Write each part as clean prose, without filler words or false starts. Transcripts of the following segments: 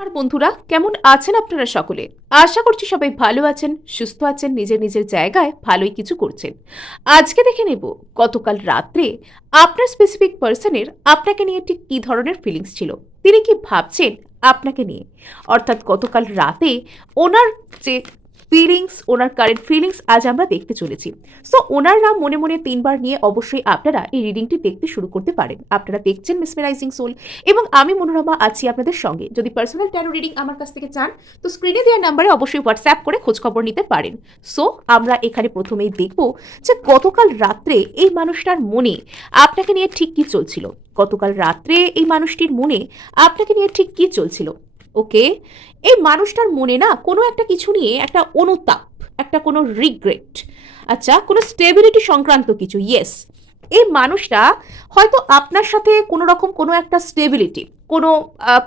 আর বন্ধুরা কেমন আছেন আপনারা সকলে? আশা করছি সবাই ভালো আছেন, সুস্থ আছেন, নিজের নিজের জায়গায় ভালোই কিছু করছেন। আজকে দেখে নেব গতকাল রাত্রে আপনার স্পেসিফিক পার্সনের আপনাকে নিয়ে ঠিক কী ধরনের ফিলিংস ছিল, তিনি কি ভাবছেন আপনাকে নিয়ে। অর্থাৎ গতকাল রাতে ওনার যে ফিলিংস, ওনার কারেন্ট ফিলিংস আজ আমরা দেখতে চলেছি। সো ওনার নাম মনে মনে ৩ বার নিয়ে অবশ্যই আপনারা এই রিডিংটি দেখতে শুরু করতে পারেন। আপনারা দেখছেন মেসমেরাইজিং সোল এবং আমি মনোরমা আছি আপনাদের সঙ্গে। যদি পার্সোনাল ট্যারো রিডিং আমার কাছ থেকে চান তো স্ক্রিনে দেওয়া নাম্বারে অবশ্যই হোয়াটসঅ্যাপ করে খোঁজখবর নিতে পারেন। সো আমরা এখানে প্রথমেই দেখব যে গতকাল রাত্রে এই মানুষটার মনে আপনাকে নিয়ে ঠিক কী চলছিল। গতকাল রাত্রে এই মানুষটির মনে আপনাকে নিয়ে ঠিক কী চলছিল। ওকে, এই মানুষটার মনে না কোনো একটা কিছু নিয়ে একটা অনুতাপ, একটা কোনো রিগ্রেট, আচ্ছা কোনো স্টেবিলিটি সংক্রান্ত কিছু। ইয়েস, এই মানুষটা হয়তো আপনার সাথে কোনো রকম কোনো একটা স্টেবিলিটি, কোনো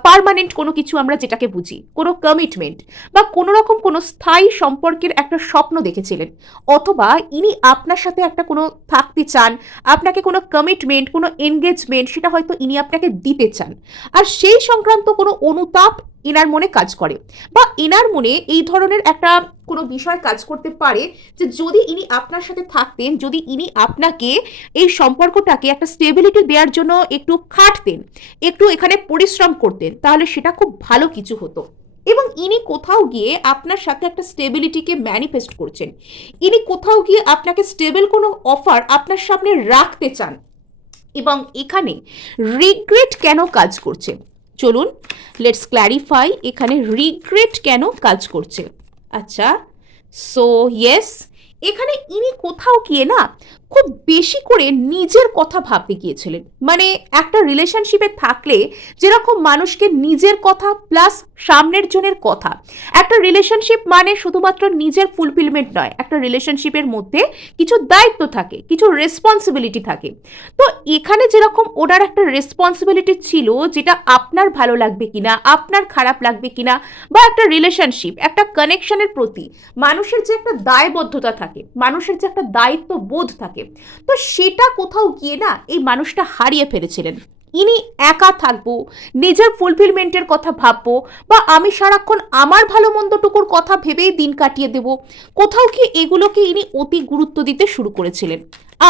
পার্মানেন্ট কোনো কিছু আমরা যেটাকে বুঝি, কোনো কমিটমেন্ট বা কোনো রকম কোনো স্থায়ী সম্পর্কের একটা স্বপ্ন দেখেছিলেন, অথবা ইনি আপনার সাথে একটা কোনো থাকতে চান, আপনাকে কোনো কমিটমেন্ট, কোনো এনগেজমেন্ট সেটা হয়তো ইনি আপনাকে দিতে চান। আর সেই সংক্রান্ত কোনো অনুতাপ এনার মনে কাজ করে, বা এনার মনে এই ধরনের একটা কোনো বিষয় কাজ করতে পারে যে যদি ইনি আপনার সাথে থাকতেন, যদি ইনি আপনাকে এই সম্পর্কটাকে একটা স্টেবিলিটি দেওয়ার জন্য একটু খাটতেন, একটু এখানে পরিশ্রম করতেন, তাহলে সেটা খুব ভালো কিছু হতো। এবং ইনি কোথাও গিয়ে আপনার সাথে একটা স্টেবিলিটিকে ম্যানিফেস্ট করছেন, ইনি কোথাও গিয়ে আপনাকে স্টেবল কোনো অফার আপনার সামনে রাখতে চান। এবং এখানে রিগ্রেট কেন কাজ করছে, চলুন লেটস ক্ল্যারিফাই এখানে রিগ্রেট কেন কাজ করছে। আচ্ছা, সো ইয়েস, এখানে ইনি কোথাও গিয়ে না খুব বেশি করে নিজের কথা ভাবতে গিয়েছিলেন। মানে একটা রিলেশনশিপে থাকলে যেরকম মানুষকে নিজের কথা প্লাস সামনের জনের কথা, একটা রিলেশনশিপ মানে শুধুমাত্র নিজের ফুলফিলমেন্ট নয়, একটা রিলেশনশিপের মধ্যে কিছু দায়িত্ব থাকে, কিছু রেসপন্সিবিলিটি থাকে। তো এখানে যেরকম ওনার একটা রেসপন্সিবিলিটি ছিল, যেটা আপনার ভালো লাগবে কিনা, আপনার খারাপ লাগবে কিনা, বা একটা রিলেশনশিপ, একটা কানেকশনের প্রতি মানুষের যে একটা দায়বদ্ধতা থাকে, মানুষের যে একটা দায়িত্ব বোধ থাকে, তো সেটা কোথাও গিয়ে না এই মানুষটা হারিয়ে ফেলেছিলেন। ইনি একা থাকবো, নিজের ফুলফিলমেন্টের কথা ভাববো, বা আমি সারাক্ষণ আমার ভালো মন্দটুকুর কথা ভেবেই দিন কাটিয়ে দেব, কোথাও কি এগুলোকে ইনি অতি গুরুত্ব দিতে শুরু করেছিলেন।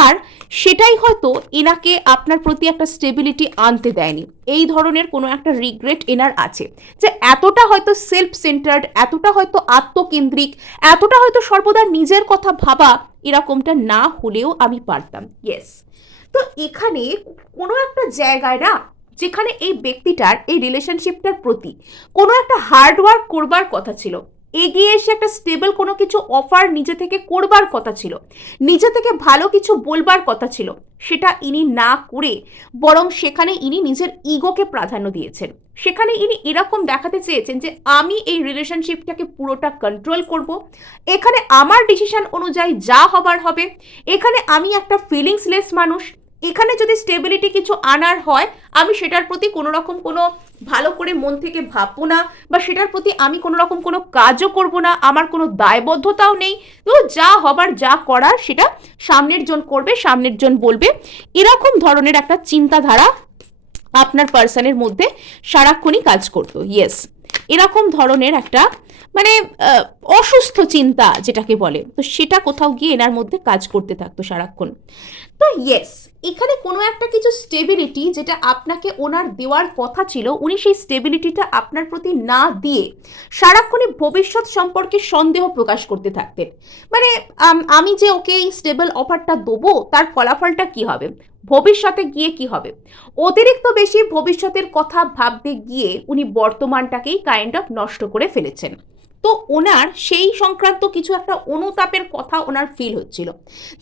আর সেটাই হয়তো এনাকে আপনার প্রতি একটা স্টেবিলিটি আনতে দেয়নি। এই ধরনের কোনো একটা রিগ্রেট এনার আছে যে এতটা হয়তো সেলফ সেন্টার্ড, এতটা হয়তো আত্মকেন্দ্রিক, এতটা হয়তো সর্বদা নিজের কথা ভাবা, এরকমটা না হলেও আমি পারতাম। ইয়েস, তো এখানে কোনো একটা জায়গায় না, যেখানে এই ব্যক্তিটার এই রিলেশনশিপটার প্রতি কোনো একটা হার্ডওয়ার্ক করবার কথা ছিল, এগিয়ে এসে একটা স্টেবল কোনো কিছু অফার নিজে থেকে করবার কথা ছিল, নিজে থেকে ভালো কিছু বলবার কথা ছিল, সেটা ইনি না করে বরং সেখানে ইনি নিজের ইগোকে প্রাধান্য দিয়েছেন। সেখানে ইনি এরকম দেখাতে চেয়েছেন যে আমি এই রিলেশনশিপটাকে পুরোটা কন্ট্রোল করব, এখানে আমার ডিসিশন অনুযায়ী যা হবার হবে, এখানে আমি একটা ফিলিংসলেস মানুষ, এখানে যদি স্টেবিলিটি কিছু আনার হয় আমি সেটার প্রতি কোনো রকম কোনো ভালো করে মন থেকে ভাববো না, বা সেটার প্রতি আমি কোনো রকম কোনো কাজও করব না, আমার কোনো দায়বদ্ধতাও নেই। তো যা হবার যা করার সেটা সামনের জন করবে, সামনের জন বলবে, এরকম ধরনের একটা চিন্তাধারা আপনার পার্সনের মধ্যে সারাক্ষণই কাজ করতো। ইয়েস, এরকম ধরনের একটা মানে অসুস্থ চিন্তা যেটাকে বলে, তো সেটা কোথাও গিয়ে এনার মধ্যে কাজ করতে থাকতো সারাক্ষণ। তো ইয়েস, এখানে কোনো একটা কিছু স্টেবিলিটি যেটা আপনাকে ওনার দেওয়ার কথা ছিল, উনি সেই স্টেবিলিটিটা আপনার প্রতি না দিয়ে সারাক্ষণই ভবিষ্যৎ সম্পর্কে সন্দেহ প্রকাশ করতে থাকতেন। মানে আমি যে ওকে এই স্টেবল অফারটা দেবো, তার ফলাফলটা কি হবে, ভবিষ্যতে গিয়ে কি হবে, অতিরিক্ত বেশি ভবিষ্যতের কথা ভাবতে গিয়ে উনি বর্তমানটাকেই কাইন্ড অফ নষ্ট করে ফেলেছেন। তো ওনার সেই সংক্রান্ত কিছু একটা অনুতাপের কথা ওনার ফিল হচ্ছিল,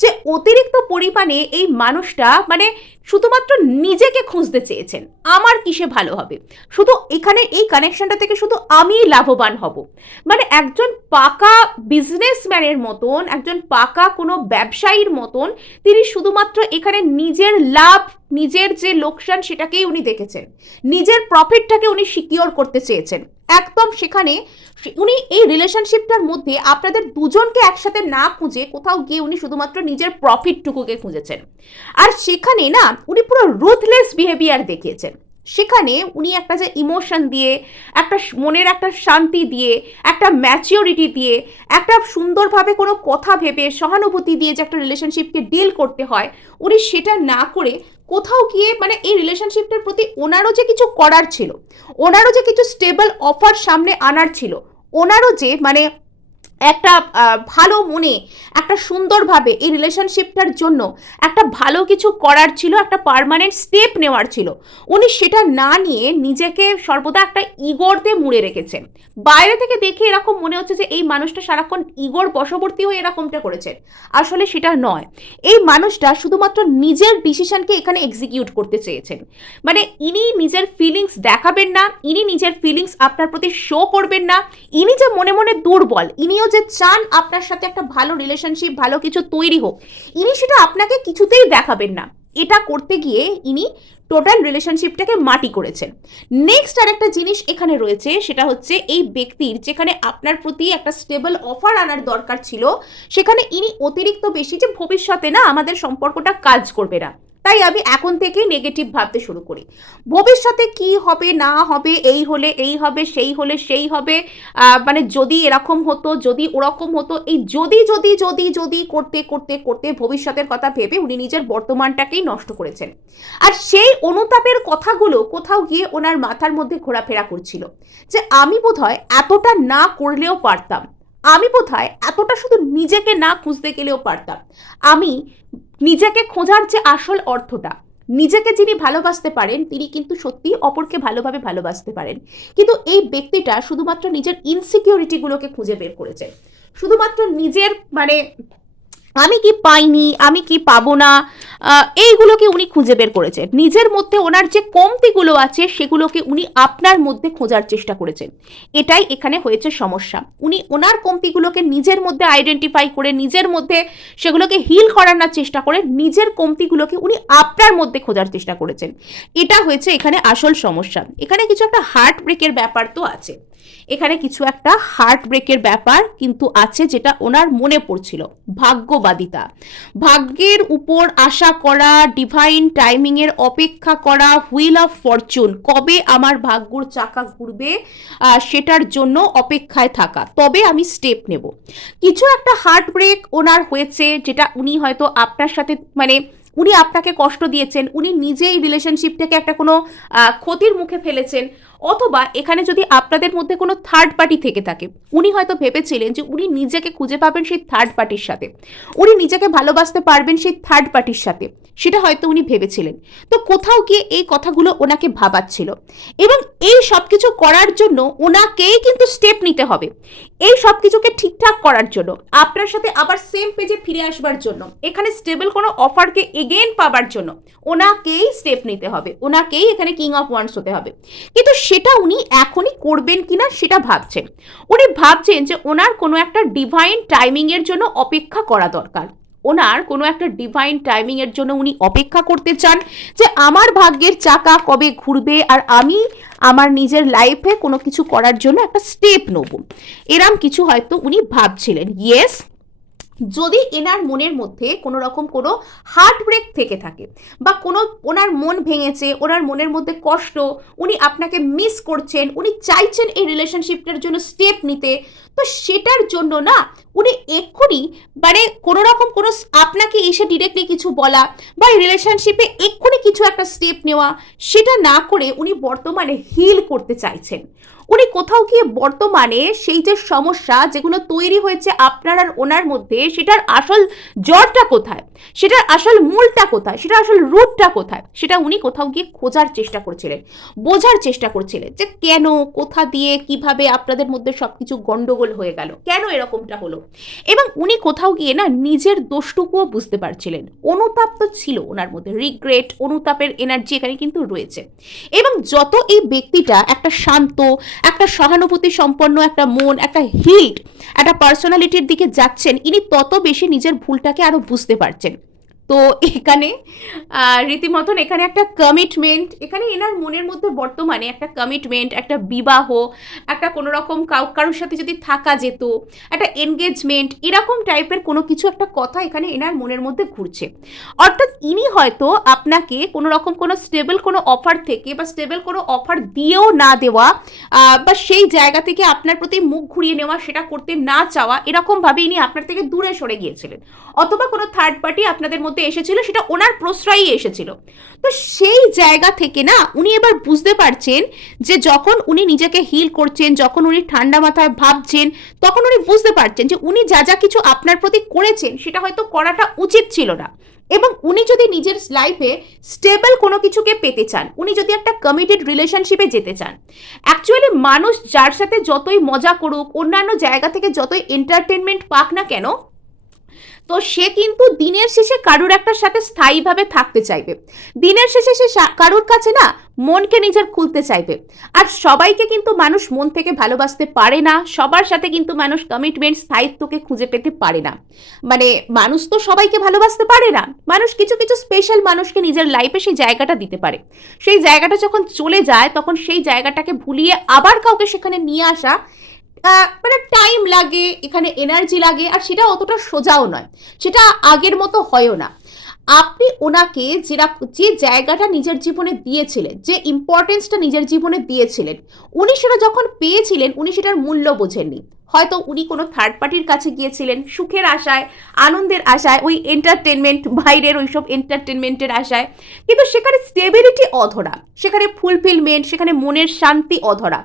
যে অতিরিক্ত পরিমাণে এই মানুষটা মানে শুধুমাত্র নিজেকে খুঁজতে চেয়েছেন, আমার কিসে ভালো হবে, শুধু এখানে এই কানেকশনটা থেকে শুধু আমিই লাভবান হব। মানে একজন পাকা বিজনেসম্যানের মতন, একজন পাকা কোনো ব্যবসায়ীর মতন তিনি শুধুমাত্র এখানে নিজের লাভ, নিজের যে লোকসান সেটাকেই উনি দেখেছেন, নিজের প্রফিটটাকে উনি সিকিওর করতে চেয়েছেন। একদম সেখানে উনি এই রিলেশনশিপটার মধ্যে আপনাদের দুজনকে একসাথে না খুঁজে কোথাও গিয়ে উনি শুধুমাত্র নিজের প্রফিটটুকুকে খুঁজেছেন। আর সেখানে না উনি পুরো রুথলেস বিহেভিয়ার দেখিয়েছেন। সেখানে উনি একটা যে ইমোশন দিয়ে, একটা মনের একটা শান্তি দিয়ে, একটা ম্যাচিওরিটি দিয়ে, একটা সুন্দরভাবে কোনো কথা ভেবে সহানুভূতি দিয়ে যে একটা রিলেশনশিপকে ডিল করতে হয়, উনি সেটা না করে কোথাও গিয়ে মানে এই রিলেশনশিপটার প্রতি ওনারও যে কিছু করার ছিল, ওনারও যে কিছু স্টেবল অফার সামনে আনার ছিল, ওনারও যে মানে একটা ভালো মনে একটা সুন্দরভাবে এই রিলেশনশিপটার জন্য একটা ভালো কিছু করার ছিল, একটা পার্মানেন্ট স্টেপ নেওয়ার ছিল, উনি সেটা না নিয়ে নিজেকে সর্বদা একটা ইগোরতে মুড়ে রেখেছেন। বাইরে থেকে দেখে এরকম মনে হচ্ছে যে এই মানুষটা সারাক্ষণ ইগোর বশবর্তী হয়ে এরকমটা করেছেন, আসলে সেটা নয়। এই মানুষটা শুধুমাত্র নিজের ডিসিশনকে এখানে এক্সিকিউট করতে চেয়েছেন। মানে ইনি নিজের ফিলিংস দেখাবেন না, ইনি নিজের ফিলিংস আপনার প্রতি শো করবেন না, ইনি যে মনে মনে দুর্বল, ইনিও যে চান আপনার সাথে একটা ভালো রিলেশনশিপ ভালো কিছু তৈরি হোক, ইনি সেটা আপনাকে কিছুতেই দেখাবেন না। এটা করতে গিয়ে ইনি টোটাল রিলেশনশিপটাকে মাটি করেছেন। নেক্সট আর একটা জিনিস এখানে রয়েছে, সেটা হচ্ছে এই ব্যক্তির যেখানে আপনার প্রতি একটা স্টেবল অফার আনার দরকার ছিল, সেখানে ইনি অতিরিক্ত বেশি যে ভবিষ্যতে না আমাদের সম্পর্কটা কাজ করবে না, তাই আমি এখন থেকেই নেগেটিভ ভাবতে শুরু করি। ভবিষ্যতে কি হবে না হবে, এই হলে এই হবে, সেই হলে সেই হবে, মানে যদি এরকম হতো, যদি ওরকম হতো, এই যদি যদি যদি যদি করতে করতে করতে ভবিষ্যতের কথা ভেবে উনি নিজের বর্তমানটাকেই নষ্ট করেছেন। আর সেই অনুতাপের কথাগুলো কোথাও গিয়ে ওনার মাথার মধ্যে ঘোরাফেরা করছিল যে আমি বোধহয় এতটা না করলেও পারতাম, আমি বোধহয় এতটা শুধু নিজেকে না খুঁজতে গেলেও পারতাম, আমি নিজেকে খোঁজার যে আসল অর্থটা, নিজেকে যিনি ভালোবাসতে পারেন তিনি কিন্তু সত্যি অপরকে ভালোভাবে ভালোবাসতে পারেন। কিন্তু এই ব্যক্তিটা শুধুমাত্র নিজের ইনসিকিউরিটিগুলোকে খুঁজে বের করেছে, শুধুমাত্র নিজের মানে আমি কি পাইনি, আমি কি পাবো না, এইগুলোকে উনি খুঁজে বের করেছেন। নিজের মধ্যে ওনার যে কমতিগুলো আছে সেগুলোকে উনি আপনার মধ্যে খোঁজার চেষ্টা করেছেন। এটাই এখানে হয়েছে সমস্যা। উনি ওনার কমতিগুলোকে নিজের মধ্যে আইডেন্টিফাই করে নিজের মধ্যে সেগুলোকে হিল করানোর চেষ্টা করে নিজের কমতিগুলোকে উনি আপনার মধ্যে খোঁজার চেষ্টা করেছেন। এটা হয়েছে এখানে আসল সমস্যা। এখানে কিছু একটা হার্ট ব্রেকের ব্যাপার তো আছে, এখানে কিছু একটা হার্ট ব্রেকের ব্যাপার কিন্তু আছে, যেটা ওনার মনে পড়ছিল। ভাগ্যবাদিতা, ভাগ্যের উপর আশা করা, ডিভাইন টাইমিং এর অপেক্ষা করা, হুইল অফ ফরচুন, কবে আমার ভাগ্যর চাকা ঘুরবে সেটার জন্য অপেক্ষায় থাকা, তবে আমি স্টেপ নেব। কিছু একটা হার্ট ব্রেক ওনার হয়েছে, যেটা উনি হয়তো আপনার সাথে মানে উনি আপনাকে কষ্ট দিয়েছেন, উনি নিজেই রিলেশনশিপটাকে একটা কোনো ক্ষতির মুখে ফেলেছেন, অথবা এখানে যদি আপনাদের মধ্যে কোনো থার্ড পার্টি থেকে থাকে, উনি হয়তো ভেবেছিলেন যে উনি নিজেকে খুঁজে পাবেন সেই থার্ড পার্টির সাথে, উনি নিজেকে ভালোবাসতে পারবেন সেই থার্ড পার্টির সাথে, সেটা হয়তো উনি ভেবেছিলেন। তো কোথাও গিয়ে এই কথাগুলো ওনাকে ভাবাচ্ছিল, এবং এই সব কিছু করার জন্য ওনাকেই কিন্তু স্টেপ নিতে হবে। এই সব কিছুকে ঠিকঠাক করার জন্য, আপনার সাথে আবার সেম পেজে ফিরে আসবার জন্য, এখানে স্টেবল কোনো অফারকে এগেন পাবার জন্য ওনাকেই স্টেপ নিতে হবে, ওনাকেই এখানে কিং অফ ওয়ান্ডস হতে হবে। কিন্তু সেটা উনি এখনই করবেন কিনা সেটা ভাবছেন। উনি ভাবছেন যে ওনার কোনো একটা ডিভাইন টাইমিং এর জন্য অপেক্ষা করা দরকার, ওনার কোনো একটা ডিভাইন টাইমিং এর জন্য উনি অপেক্ষা করতে চান যে আমার ভাগ্যের চাকা কবে ঘুরবে আর আমি আমার নিজের লাইফে কোনো কিছু করার জন্য একটা স্টেপ নেব, এরম কিছু হয়তো উনি ভাবছিলেন। ইয়েস, যদি এনার মনের মধ্যে কোনো রকম কোনো হার্ট ব্রেক থেকে থাকে, বা কোনো ওনার মন ভেঙেছে, ওনার মনের মধ্যে কষ্ট, উনি আপনাকে মিস করছেন, উনি চাইছেন এই রিলেশনশিপটার জন্য স্টেপ নিতে, তো সেটার জন্য না উনি এক্ষুনি মানে কোনো রকম কোনো আপনাকে এসে ডিরেক্টলি কিছু বলা বা এই রিলেশনশিপে এক্ষুনি কিছু একটা স্টেপ নেওয়া, সেটা না করে উনি বর্তমানে হিল করতে চাইছেন। উনি কোথাও গিয়ে বর্তমানে সেই যে সমস্যা যেগুলো তৈরি হয়েছে আপনার আর ওনার মধ্যে, সেটার আসল জড়টা কোথায়, সেটার আসল মূলটা কোথায়, সেটা আসল রুটটা কোথায়, সেটা উনি কোথাও গিয়ে খোঁজার চেষ্টা করছিলেন, বোঝার চেষ্টা করছিলেন যে কেন, কোথা দিয়ে, কিভাবে আপনাদের মধ্যে সবকিছু গন্ডগোল হয়ে গেল, কেন এরকমটা হলো। এবং উনি কোথাও গিয়ে না নিজের দোষটুকুও বুঝতে পারছিলেন। অনুতাপ তো ছিল ওনার মধ্যে, রিগ্রেট, অনুতাপের এনার্জি এখানে কিন্তু রয়েছে। এবং যত এই ব্যক্তিটা একটা শান্ত, একটা সহানুভূতি সম্পন্ন একটা মন, একটা হিল্ড একটা পার্সোনালিটির দিকে যাচ্ছেন, ইনি তত বেশি নিজের ভুলটাকে আরো বুঝতে পারছেন। তো এখানে রীতিমতন এখানে একটা কমিটমেন্ট, এখানে এনার মনের মধ্যে বর্তমানে একটা কমিটমেন্ট, একটা বিবাহ, একটা কোনো রকম কারোর সাথে যদি থাকা যেত, একটা এনগেজমেন্ট, এরকম টাইপের কোনো কিছু একটা কথা এখানে এনার মনের মধ্যে ঘুরছে। অর্থাৎ ইনি হয়তো আপনাকে কোনো রকম কোনো স্টেবল কোনো অফার থেকে বা স্টেবল কোনো অফার দিয়েও না দেওয়া, বা সেই জায়গা থেকে আপনার প্রতি মুখ ঘুরিয়ে নেওয়া, সেটা করতে না চাওয়া, এরকমভাবে ইনি আপনার থেকে দূরে সরে গিয়েছিলেন। অথবা কোনো থার্ড পার্টি আপনাদের মধ্যে এসেছিল, সেটা ওনার প্রশ্রয়ই এসেছিল। তো সেই জায়গা থেকে না উনি এবার বুঝতে পারছেন যে যখন উনি নিজেকে হিল করছেন, যখন উনি ঠান্ডা মাথায় ভাবছেন, তখন উনি বুঝতে পারছেন যে উনি যা যা কিছু আপনার প্রতি করেছেন সেটা হয়তো করাটা উচিত ছিল না। এবং উনি যদি নিজের লাইফে স্টেবল কোনো কিছুকে পেতে চান, উনি যদি একটা কমিটেড রিলেশনশিপে যেতে চান, অ্যাকচুয়ালি মানুষ যার সাথে যতই মজা করুক, অন্যান্য জায়গা থেকে যতই এন্টারটেনমেন্ট পাক না কেন, তো সে কিন্তু দিনের শেষে কারুর একটার সাথে স্থায়ীভাবে থাকতে চাইবে। দিনের শেষে সে কারুর কাছে না মনকে নিজের খুলতে চাইবে। আর সবাইকে কিন্তু মানুষ মন থেকে ভালোবাসতে পারে না, সবার সাথে কিন্তু মানুষ কমিটমেন্ট, স্থায়িত্বকে খুঁজে পেতে পারে না। মানে মানুষ তো সবাইকে ভালোবাসতে পারে না, মানুষ কিছু কিছু স্পেশাল মানুষকে নিজের লাইফে সেই জায়গাটা দিতে পারে। সেই জায়গাটা যখন চলে যায় তখন সেই জায়গাটাকে ভুলিয়ে আবার কাউকে সেখানে নিয়ে আসা মানে টাইম লাগে, এখানে এনার্জি লাগে, আর সেটা অতটা সোজাও নয়, সেটা আগের মতো হয়ও না। আপনি ওনাকে যে জায়গাটা নিজের জীবনে দিয়েছিলেন, যে ইম্পর্টেন্সটা নিজের জীবনে দিয়েছিলেন, উনি সেটা যখন পেয়েছিলেন উনি সেটার মূল্য বোঝেননি। হয়তো উনি কোনো থার্ড পার্টির কাছে গিয়েছিলেন সুখের আশায়, আনন্দের আশায়, ওই এন্টারটেনমেন্ট, বাইরের ওইসব এন্টারটেনমেন্টের আশায়, কিন্তু সেখানে স্টেবিলিটি অধরা, সেখানে ফুলফিলমেন্ট, সেখানে মনের শান্তি অধরা।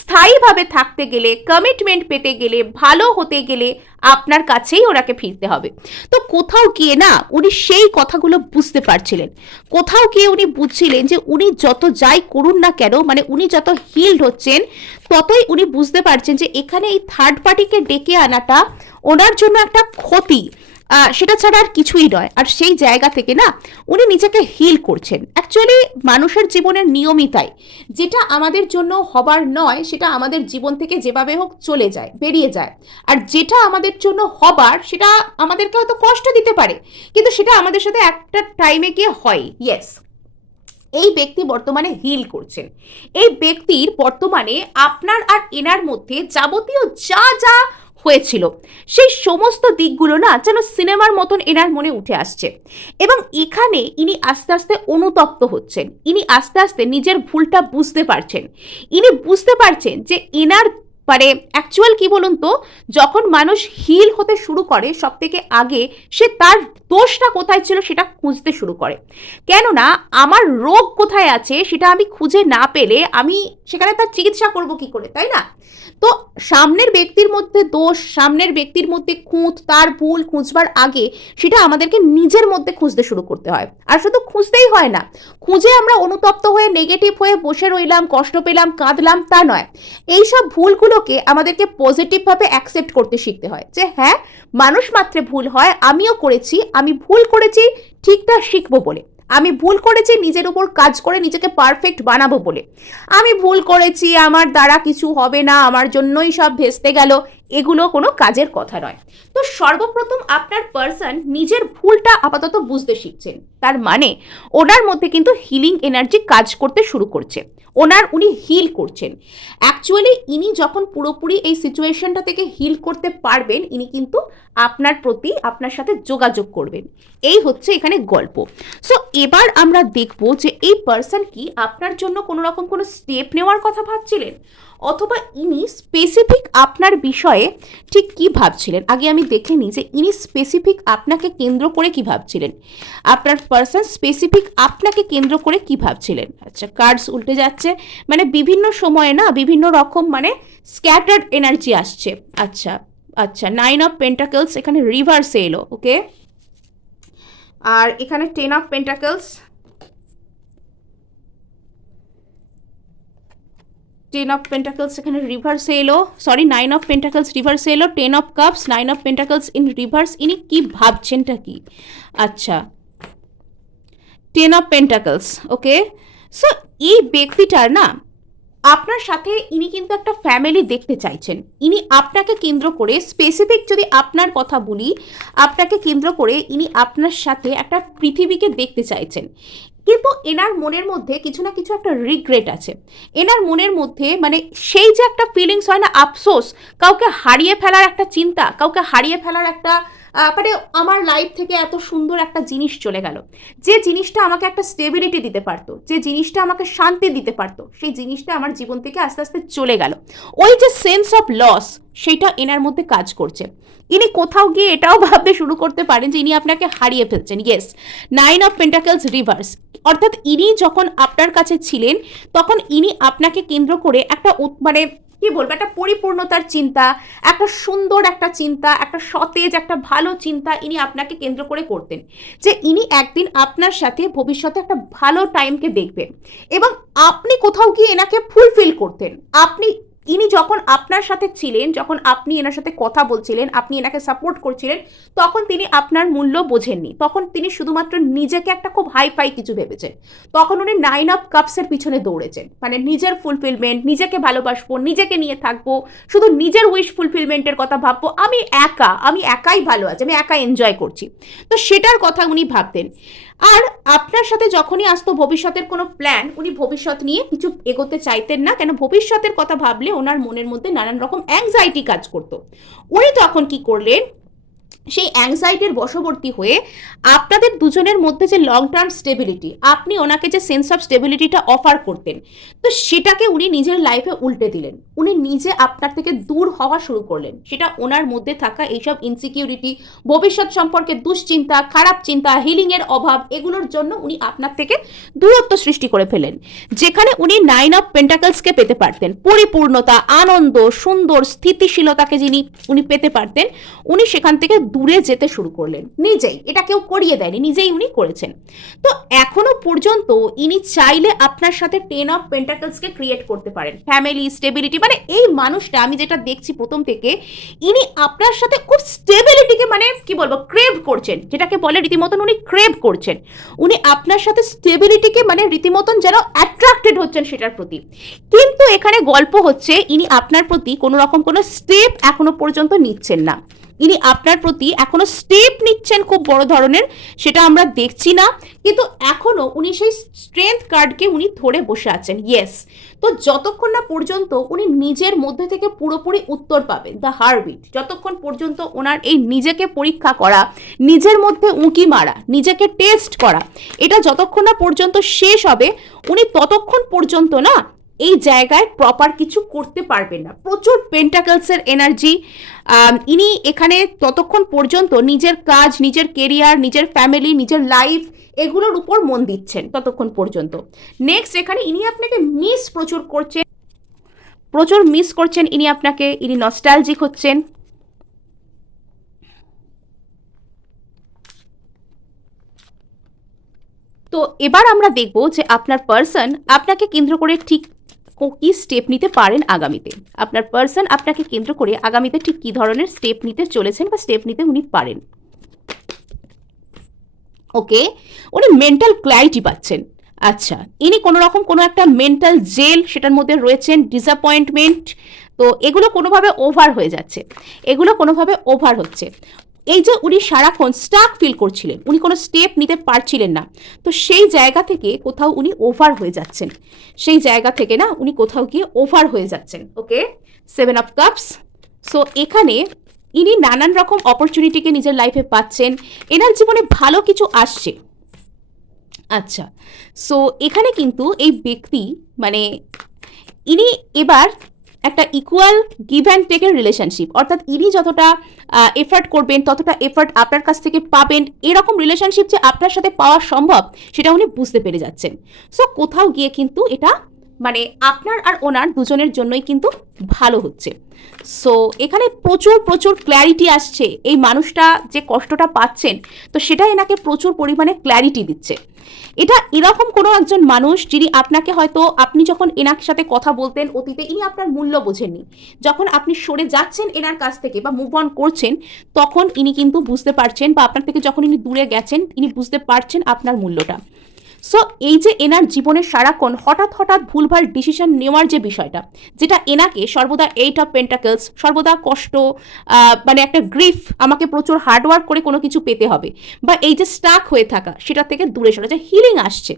স্থায়ীভাবে থাকতে গেলে, কমিটমেন্ট পেতে গেলে, ভালো হতে গেলে আপনার কাছেই ওনাকে ফিরতে হবে। তো কোথাও গিয়ে না উনি সেই কথাগুলো বুঝতে পারছিলেন, কোথাও গিয়ে উনি বুঝছিলেন যে উনি যত যাই করুন না কেন, মানে উনি যত হিল্ড হচ্ছেন, ততই উনি বুঝতে পারছেন যে এখানে এই থার্ড পার্টিকে ডেকে আনাটা ওনার জন্য একটা ক্ষতি, সেটা ছাড়া আর কিছুই নয়। আর সেই জায়গা থেকে না উনি নিজেকে হিল করছেন। অ্যাকচুয়ালি মানুষের জীবনের নিয়মই তাই, যেটা আমাদের জন্য হবার নয় সেটা আমাদের জীবন থেকে যেভাবে হোক চলে যায়, বেরিয়ে যায়। আর যেটা আমাদের জন্য হবার সেটা আমাদেরকে হয়তো কষ্ট দিতে পারে, কিন্তু সেটা আমাদের সাথে একটা টাইমে গিয়ে হয়। ইয়েস, এই ব্যক্তি বর্তমানে হিল করছেন। এই ব্যক্তির বর্তমানে আপনার আর এনার মধ্যে যাবতীয় যা যা হয়েছিল সেই সমস্ত দিকগুলো না যেন সিনেমার মতন এনার মনে উঠে আসছে। এবং এখানে ইনি আস্তে আস্তে অনুতপ্ত হচ্ছেন, ইনি আস্তে আস্তে নিজের ভুলটা বুঝতে পারছেন। ইনি বুঝতে পারছেন যে এনার মানে অ্যাকচুয়াল কি বলুন তো, যখন মানুষ হিল হতে শুরু করে সব থেকে আগে সে তার দোষটা কোথায় ছিল সেটা খুঁজতে শুরু করে। কেননা আমার রোগ কোথায় আছে সেটা আমি খুঁজে না পেলে আমি সেখানে তার চিকিৎসা করব কি করে, তাই না? তো সামনের ব্যক্তির মধ্যে দোষ, সামনের ব্যক্তির মধ্যে খুঁত, তার ভুল খুঁজবার আগে সেটা আমাদেরকে নিজের মধ্যে খুঁজতে শুরু করতে হয়। আর শুধু খুঁজতেই হয় না, খুঁজে আমরা অনুতপ্ত হয়ে নেগেটিভ হয়ে বসে রইলাম, কষ্ট পেলাম, কাঁদলাম, তা নয়। এইসব ভুলগুলোকে আমাদেরকে পজিটিভভাবে অ্যাকসেপ্ট করতে শিখতে হয় যে হ্যাঁ, মানুষ মাত্রে ভুল হয়, আমিও করেছি, আমি ভুল করেছি, ঠিকটা শিখবো বলে। আমি ভুল করেছি নিজের উপর কাজ করে নিজেকে পারফেক্ট বানাবো বলে। আমি ভুল করেছি, আমার দ্বারা কিছু হবে না, আমার জন্যই সব ভেস্তে গেল, এগুলো কোনো কাজের কথা নয়। তো সর্বপ্রথম আপনার পার্সন নিজের ভুলটা আপাতত বুঝতে শিখছেন, তার মানে ওনার মধ্যে কিন্তু হিলিং এনার্জি কাজ করতে শুরু করছে, উনি হিল করছেন। অ্যাকচুয়ালি ইনি যখন পুরোপুরি এই সিচুয়েশনটা থেকে হিল করতে পারবেন, ইনি কিন্তু আপনার প্রতি, আপনার সাথে যোগাযোগ করবেন। এই হচ্ছে এখানে গল্প। সো এবার আমরা দেখব যে এই পার্সন কি আপনার জন্য কোনো রকম কোনো স্টেপ নেওয়ার কথা ভাবছিলেন, অথবা ইনি স্পেসিফিক আপনার বিষয়ে ঠিক কি ভাবছিলেন। আগে আমি দেখে নিই যে ইনি স্পেসিফিক আপনাকে কেন্দ্র করে কি ভাবছিলেন, আপনার পার্সন স্পেসিফিক আপনাকে কেন্দ্র করে কি ভাবছিলেন। আচ্ছা, কার্ডস উল্টে যাচ্ছে, মানে বিভিন্ন সময়ে না বিভিন্ন রকম মানে স্ক্যাটার্ড এনার্জি আসছে। আচ্ছা আচ্ছা, 9 অফ পেন্টাকলস এখানে রিভার্সে এলো, ওকে। আর এখানে 10 অফ পেন্টাকলস, 10 অফ পেন্টাকলস এখানে রিভার্সে এলো, সরি 9 অফ পেন্টাকলস রিভার্সে এলো, 10 of cups, 9 of pentacles in reverse. ইনি কি ভাবছেনটা কি? আচ্ছা, 10 অফ পেন্টাকলস, ওকে। সো এই ব্যক্তিটার না আপনার সাথে ইনি কিন্তু একটা ফ্যামিলি দেখতে চাইছেন। ইনি আপনাকে কেন্দ্র করে স্পেসিফিক যদি আপনার কথা বলি, আপনাকে কেন্দ্র করে ইনি আপনার সাথে একটা পৃথিবীকে দেখতে চাইছেন। কিন্তু এনার মনের মধ্যে কিছু না কিছু একটা রিগ্রেট আছে। এনার মনের মধ্যে মানে সেই যে একটা ফিলিংস হয় না, আফসোস, কাউকে হারিয়ে ফেলার একটা চিন্তা, কাউকে হারিয়ে ফেলার একটা মানে আমার লাইফ থেকে এত সুন্দর একটা জিনিস চলে গেল, যে জিনিসটা আমাকে একটা স্টেবিলিটি দিতে পারতো, যে জিনিসটা আমাকে শান্তি দিতে পারতো, সেই জিনিসটা আমার জীবন থেকে আস্তে আস্তে চলে গেল। ওই যে সেন্স অফ লস, সেইটা এনার মধ্যে কাজ করছে। ইনি কোথাও গিয়ে এটাও ভাবতে শুরু করতে পারেন যে ইনি আপনাকে হারিয়ে ফেলছেন। ইয়েস, 9 অফ পেন্টাকেলস রিভার্স, অর্থাৎ ইনি যখন আপনার কাছে ছিলেন তখন ইনি আপনাকে কেন্দ্র করে একটা মানে কি বলবো, একটা পরিপূর্ণতার চিন্তা, একটা সুন্দর একটা চিন্তা, একটা সতেজ একটা ভালো চিন্তা ইনি আপনাকে কেন্দ্র করে করতেন, যে ইনি একদিন আপনার সাথে ভবিষ্যতে একটা ভালো টাইমকে দেখবেন এবং আপনি কোথাও গিয়ে এনাকে ফুলফিল করতেন। ইনি যখন আপনার সাথে ছিলেন, যখন আপনি এনার সাথে কথা বলছিলেন, আপনি এনাকে সাপোর্ট করছিলেন, তখন তিনি আপনার মূল্য বোঝেননি। তখন তিনি শুধুমাত্র নিজেকে একটা খুব হাইফাই কিছু ভেবেছেন। তখন উনি 9 অফ কাপসের পিছনে দৌড়েছেন, মানে নিজের ফুলফিলমেন্ট, নিজেকে ভালোবাসবো, নিজেকে নিয়ে থাকবো, শুধু নিজের উইশ ফুলফিলমেন্টের কথা ভাববো, আমি একাই ভালো আছি, আমি একা এনজয় করছি। তো সেটার কথা উনি ভাবতেন। আর আপনার সাথে যখনই আসতো ভবিষ্যতের কোনো প্ল্যান, উনি ভবিষ্যৎ নিয়ে কিছু এগোতে চাইতেন না, কেন ভবিষ্যতের কথা ভাবলে ওনার মনের মধ্যে নানান রকম অ্যাংজাইটি কাজ করতো। উনি তখন কি করলেন, সেই অ্যাংজাইটির বশবর্তী হয়ে আপনাদের দুজনের মধ্যে যে লং টার্ম স্টেবিলিটি, আপনি ওনাকে যে সেন্স অফ স্টেবিলিটিটা অফার করতেন, তো সেটাকে উনি নিজের লাইফে উল্টে দিলেন। উনি নিজে আপনার থেকে দূর হওয়া শুরু করলেন। সেটা ওনার মধ্যে থাকা এইসব ইনসিকিউরিটি, ভবিষ্যৎ সম্পর্কে দুশ্চিন্তা, খারাপ চিন্তা, হিলিংয়ের অভাব, এগুলোর জন্য উনি আপনার থেকে দূরত্ব সৃষ্টি করে ফেলেন। যেখানে উনি 9 অফ পেন্টাকলসকে পেতে পারতেন, পরিপূর্ণতা, আনন্দ, সুন্দর স্থিতিশীলতাকে যিনি উনি পেতে পারতেন, উনি সেখান থেকে দূরে যেতে শুরু করলেন নিজেই। এটা কেউ করিয়ে দেয়নি, নিজেই উনি করেছেন। তো এখনো পর্যন্ত ইনি চাইলে আপনার সাথে 10 অফ পেন্টাকলসকে ক্রিয়েট করতে পারেন, ফ্যামিলি স্টেবিলিটি, মানে এই মানুষটা আমি যেটা দেখছি প্রথম থেকে, ইনি আপনার সাথে খুব স্টেবিলিটিকে মানে কি বলবো ক্রেভ করছেন, যেটাকে বলে রীতিমতন উনি ক্রেভ করছেন। উনি আপনার সাথে স্টেবিলিটিকে মানে রীতিমতন যেন অ্যাট্রাক্টেড হচ্ছেন সেটার প্রতি। কিন্তু এখানে গল্প হচ্ছে ইনি আপনার প্রতি কোনো রকম কোনো স্টেপ এখনো পর্যন্ত নিচ্ছেন না। ইনি আপনার প্রতি এখনো স্টেপ নিচ্ছেন খুব বড় ধরনের, সেটা আমরা দেখছি না, কিন্তু এখনো উনি সেই স্ট্রেংথ কার্ডকে উনি ধরে বসে আছেন। ইয়েস, তো যতক্ষণ না পর্যন্ত উনি নিজের মধ্যে থেকে পুরোপুরি উত্তর পাবেন, দ্য হার্টবিট, যতক্ষণ পর্যন্ত ওনার এই নিজেকে পরীক্ষা করা, নিজের মধ্যে উঁকি মারা, নিজেকে টেস্ট করা, এটা যতক্ষণ না পর্যন্ত শেষ হবে, উনি ততক্ষণ পর্যন্ত না এই জায়গায় প্রপার কিছু করতে পারবেন না। প্রচুর পেন্টাকলসের এনার্জি, ইনি এখানে ততক্ষণ পর্যন্ত নিজের কাজ, নিজের কেরিয়ার, নিজের ফ্যামিলি, নিজের লাইফ, এগুলোর উপর মন দিচ্ছেন ততক্ষণ পর্যন্ত। নেক্সট এখানে ইনি আপনাকে প্রচুর মিস করছেন ইনি আপনাকে, ইনি নস্টালজিক হচ্ছেন। তো এবার আমরা দেখব যে আপনার পার্সন আপনাকে কেন্দ্র করে ঠিক কি স্টেপ নিতে পারেন আগামীতে। আপনার পার্সন আপনাকে কেন্দ্র করে আগামীতে ঠিক কি ধরনের স্টেপ নিতে চলেছেন বা স্টেপ নিতে উনি পারেন। ওকে, উনি মেন্টাল ক্ল্যারিটি পাচ্ছেন। আচ্ছা, ইনি কোনো রকম কোনো একটা মেন্টাল জেল সেটার মধ্যে রয়েছেন, ডিসঅ্যাপয়েন্টমেন্ট, তো এগুলো কোনোভাবে ওভার হয়ে যাচ্ছে, এগুলো কোনোভাবে ওভার হচ্ছে। এই যে উনি সারাক্ষণ স্টাক ফিল করছিলেন, উনি কোনো স্টেপ নিতে পারছিলেন না, তো সেই জায়গা থেকে কোথাও উনি ওভার হয়ে যাচ্ছেন, সেই জায়গা থেকে না উনি কোথাও গিয়ে ওভার হয়ে যাচ্ছেন। ওকে, 7 অফ কাপস। সো এখানে ইনি নানান রকম অপরচুনিটিকে নিজের লাইফে পাচ্ছেন, এনার জীবনে ভালো কিছু আসছে। আচ্ছা, সো এখানে কিন্তু এই ব্যক্তি মানে ইনি এবার একটা ইকুয়াল গিভ অ্যান্ড টেকের রিলেশনশিপ, অর্থাৎ ইনি যতটা এফার্ট করবেন ততটা এফার্ট আপনার কাছ থেকে পাবেন, এরকম রিলেশনশিপ যে আপনার সাথে পাওয়া সম্ভব সেটা উনি বুঝতে পেরে যাচ্ছেন। সো কোথাও গিয়ে কিন্তু এটা মানে আপনার আর ওনার দুজনের জন্যই কিন্তু ভালো হচ্ছে। সো এখানে প্রচুর প্রচুর ক্ল্যারিটি আসছে, এই মানুষটা যে কষ্টটা পাচ্ছেন তো সেটা এনাকে প্রচুর পরিমাণে ক্ল্যারিটি দিচ্ছে। এটা এরকম কোনো একজন মানুষ যিনি আপনাকে হয়তো আপনি যখন এনার সাথে কথা বলতেন অতীতে, ইনি আপনার মূল্য বোঝেননি, যখন আপনি সরে যাচ্ছেন এনার কাছ থেকে বা মুভ অন করছেন তখন ইনি কিন্তু বুঝতে পারছেন, বা আপনার থেকে যখন ইনি দূরে গেছেন ইনি বুঝতে পারছেন আপনার মূল্যটা। সো এই যে এনার জীবনের সারাক্ষণ হঠাৎ হঠাৎ ভুলভাল ডিসিশন নেওয়ার যে বিষয়টা, যেটা এনাকে সর্বদা 8 অফ পেন্টাকেলস, সর্বদা কষ্ট, মানে একটা গ্রিফ, আমাকে প্রচুর হার্ডওয়ার্ক করে কোনো কিছু পেতে হবে, বা এই যে স্টাক হয়ে থাকা সেটা থেকে দূরে সরে যে হিলিং আসছে,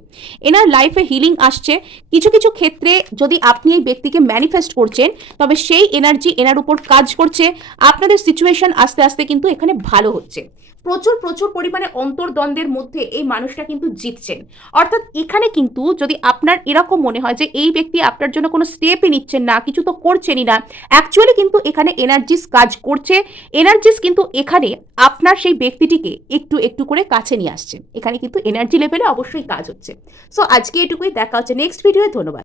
এনার লাইফে হিলিং আসছে। কিছু কিছু ক্ষেত্রে যদি আপনি এই ব্যক্তিকে ম্যানিফেস্ট করছেন, তবে সেই এনার্জি এনার উপর কাজ করছে, আপনাদের সিচুয়েশন আস্তে আস্তে কিন্তু এখানে ভালো হচ্ছে। প্রচুর প্রচুর পরিমাণে অন্তর্দ্বন্দ্বের মধ্যে এই মানুষটা কিন্তু জিতছেন। অর্থাৎ এখানে কিন্তু যদি আপনার এরকম মনে হয় যে এই ব্যক্তি আপনার জন্য কোনো স্টেপই নিচ্ছেন না, কিছু তো করছেনই না, অ্যাকচুয়ালি কিন্তু এখানে এনার্জিস কাজ করছে। এনার্জিস কিন্তু এখানে আপনার সেই ব্যক্তিটিকে একটু একটু করে কাছে নিয়ে আসছে। এখানে কিন্তু এনার্জি লেভেলে অবশ্যই কাজ হচ্ছে। সো আজকে এটুকুই, দেখা হচ্ছে নেক্সট ভিডিওয়ে। ধন্যবাদ।